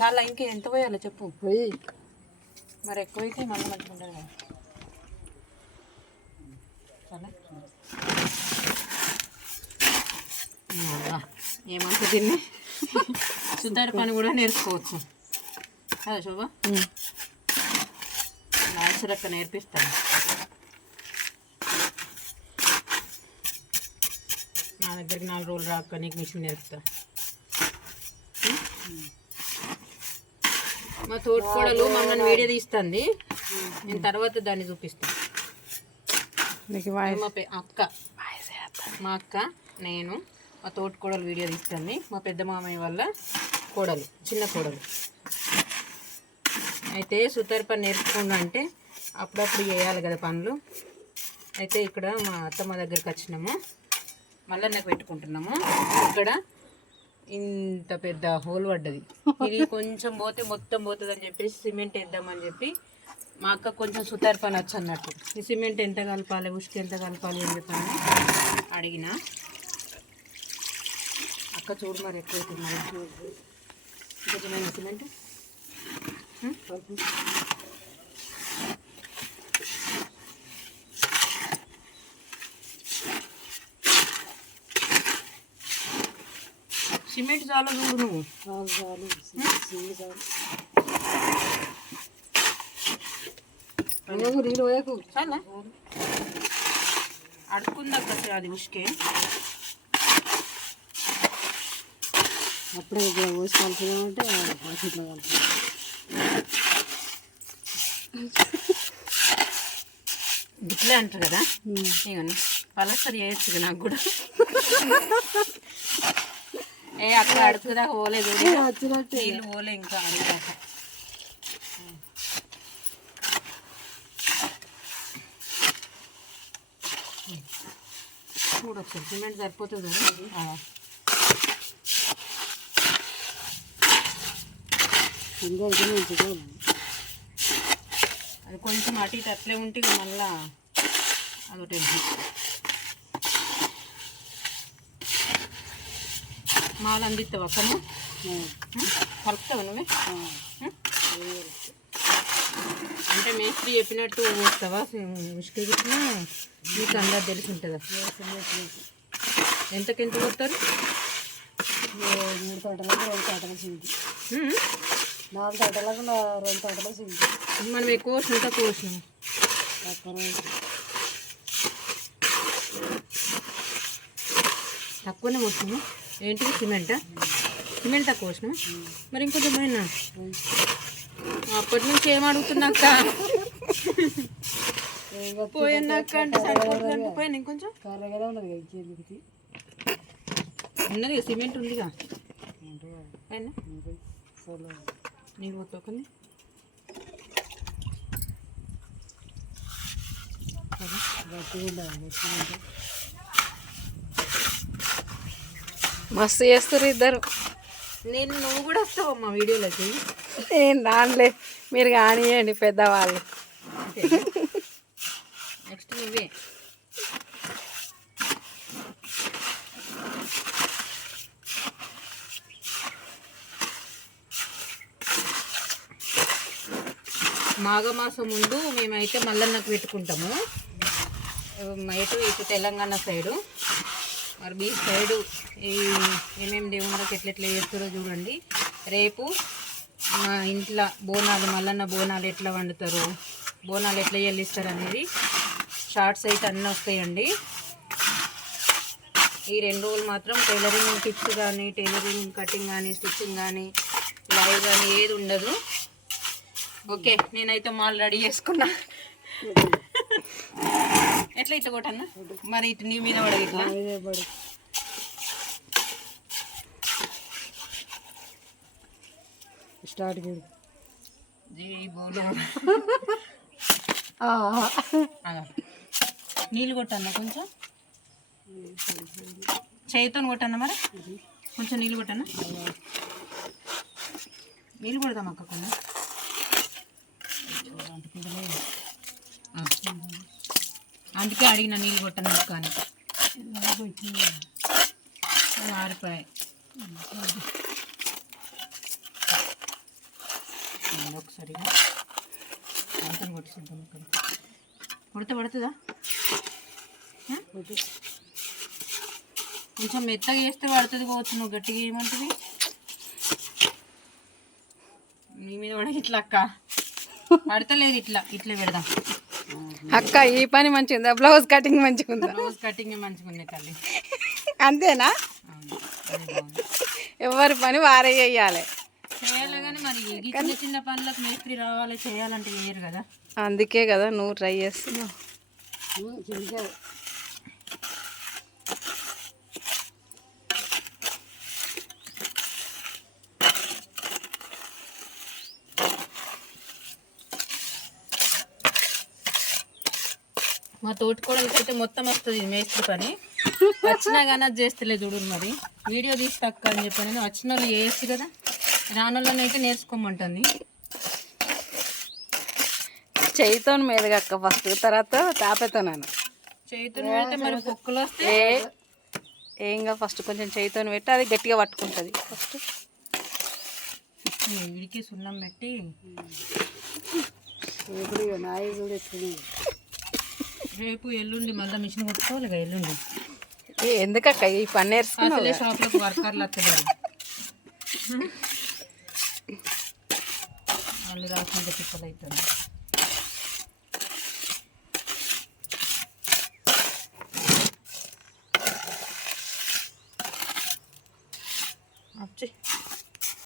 చాలా ఇంకా ఎంత పోయాలో చెప్పు. పోయి మరి ఎక్కువైతే మళ్ళీ మంచిగా ఉండదు కదా. ఏమంటే దీన్ని సుతారు పని కూడా నేర్చుకోవచ్చు కదా శోభ. నాయసరక్క నేర్పిస్తాను. నా దగ్గరికి 4 రోజులు రాక నీకు మిషన్ నేర్పుతా. మా తోటికోడలు మమ్మల్ని వీడియో తీస్తుంది, నేను తర్వాత దాన్ని చూపిస్తాను. మా అక్క నేను మా తోటికోడలు వీడియో తీస్తుంది. మా పెద్ద మామయ్య వల్ల కోడలు, చిన్న కోడలు. అయితే సుతారు పని నేర్చుకున్నా అంటే అప్పుడప్పుడు చేయాలి కదా పనులు. అయితే ఇక్కడ మా అత్తమ్మ దగ్గరికి వచ్చినాము, మళ్ళీ నాకు పెట్టుకుంటున్నాము. ఇక్కడ ఇంత పెద్ద హోల్ పడ్డది, ఇది కొంచెం పోతే మొత్తం పోతుంది అని చెప్పేసి సిమెంట్ వేద్దామని చెప్పి మా అక్క కొంచెం సుతారు పని వచ్చు అన్నట్టు. ఈ సిమెంట్ ఎంత కలపాలి, ఉసుక ఎంత కలపాలి అని చెప్పని అడిగిన. అక్క చూడు మరి ఎక్కువైతుంది కొంచెమైన సిమెంట్. సిమెంట్ చాలా చూడు నువ్వు. నీళ్ళు పోయకు చాలా అడుకుందాక అది ఉసుకే. అప్పుడే పోసి కలుపుదామంటే ఇట్లా కలుపు. ఇట్లే అంటారు కదా. ఇవన్నీ పలసరి చేయొచ్చు నాకు కూడా. ఏ అక్కడ అడుగుదాకా పోలేదు, నీళ్ళు పోలే ఇంకా అడిగాక. చూడొచ్చు సిమెంట్ సరిపోతుంది. అది కొంచెం అటు ఇటు అట్లే ఉంటే మళ్ళా అదొకటి మాలు అందిస్తావా అక్కను కలుపుతావా నువ్వే? అంటే మేస్త్రి చెప్పినట్టు పోస్తావా ఉసుక గిట్లా? మీకు అందరు తెలిసి ఉంటుందా? ఎంతకెంత పోతారు? 3 తోటలకు 2 తోటలు సింది, 4 తోటలకు 2 తోటలు సింది. మనం ఎక్కువ పోసినాం తక్కువ పోసినాము? తక్కువనే పోసినాము. ఏంటిది సిమెంటా? సిమెంట్ తక్కువ పోసినాం. మరి ఇంకొంచెం పోయినా అప్పటి నుంచి ఏం అడుగుతున్నాక పోయినాక అంటే సరిపోతుంది. పోయినా ఇంకొంచెం కర్రగా ఉన్నది ఉన్నది సిమెంట్ ఉందిగా. అయినా నీళ్ళు పోతాకని మస్తు చేస్తారు ఇద్దరు. నువ్వు కూడా వస్తావమ్మా వీడియోలోకి. ఏం దానిలే, మీరు కానివ్వండి పెద్దవాళ్ళు. నెక్స్ట్ నువ్వే. మాఘమాసం ముందు మేమైతే మల్లన్నకు పెట్టుకుంటాము. ఇటు తెలంగాణ సైడు. మరి మీ సైడు ఏమేమి దేవుళ్ళకి ఎట్లెట్లా చేస్తారో చూడండి. రేపు మా ఇంట్లో బోనాలు, మల్లన్న బోనాలు ఎట్లా వండుతారు, బోనాలు ఎట్లా చెల్లిస్తారు అనేది షార్ట్స్ అయితే అన్నీ వస్తాయండి. ఈ 2 రోజులు మాత్రం టైలరింగ్ టిప్స్ కానీ, టైలరింగ్ కటింగ్ కానీ, స్టిచ్చింగ్ కానీ, లైవ్ కానీ ఏది ఉండదు. ఓకే, నేనైతే మాల్ రెడీ చేసుకున్నా. ఎట్లా ఇట్లా కొట్టన్నా మరి ఇటు నీ మీద పడదు ఇట్లా. స్టార్ట్ నీళ్ళు కొట్టన్నా, కొంచెం చేయితో కొట్టన్నా, మరి కొంచెం నీళ్ళు కొట్టన్నా. నీళ్ళు కొడదాం అక్క కొంచెం. అందుకే అడిగిన నీళ్ళు కొట్టను కానీ ఆరిపోయాయి. ఒకసారి అంతా కొట్టిద్దాం. ఇక్కడ కొడితే పడుతుందా? కొంచెం మెత్తగా చేస్తే పడుతుంది కావచ్చు. నువ్వు గట్టిగా ఏమంటుంది? నీ మీద పడ ఇట్లా అక్క పడతలేదు. ఇట్లా ఇట్లా పెడదాం అక్క. ఈ పని మంచిగా ఉందా? బ్లౌజ్ కటింగ్ మంచిగా ఉందా? బ్లౌజ్ కటింగ్ మంచిగా ఉంది తల్లి. అంతేనా? ఎవరి పని వారే చేయాలి. చేయాలి కానీ మరి ఈ చిన్న చిన్న పనులకు మేస్త్రి రావాలి చేయాలంటే చేయరు కదా. అందుకే కదా నువ్వు ట్రై చేస్తున్నావు. మా తోటికోడలకి అయితే మొత్తం వస్తుంది మేస్త్రి పని. వచ్చినా కానీ అది చేస్తలేదు చూడు. మరి వీడియో తీస్తాక్క అని చెప్పాను. వచ్చిన వాళ్ళు చేయొచ్చు కదా, రానోళ్ళని అయితే నేర్చుకోమంటుంది. చేయితో మీదగా అక్క ఫస్ట్, తర్వాత తాపేతో నేను చేతితో పెడితే మరి పొక్కులు వస్తే ఏంగా ఫస్ట్ కొంచెం చేయితో పెట్టి అది గట్టిగా పట్టుకుంటుంది. ఫస్ట్ వీడికి సున్నం పెట్టి రేపు ఎల్లుండి మళ్ళీ మిషన్ కొట్టుకోవాలి కదా. ఎల్లుండి ఎందుకక్క ఈ పని నేర్చుకున్నావు? అసలే షాప్లకు వర్కర్లు వస్తలేరు. వాళ్ళు రాకుండా తిప్పలు అవుతుంది.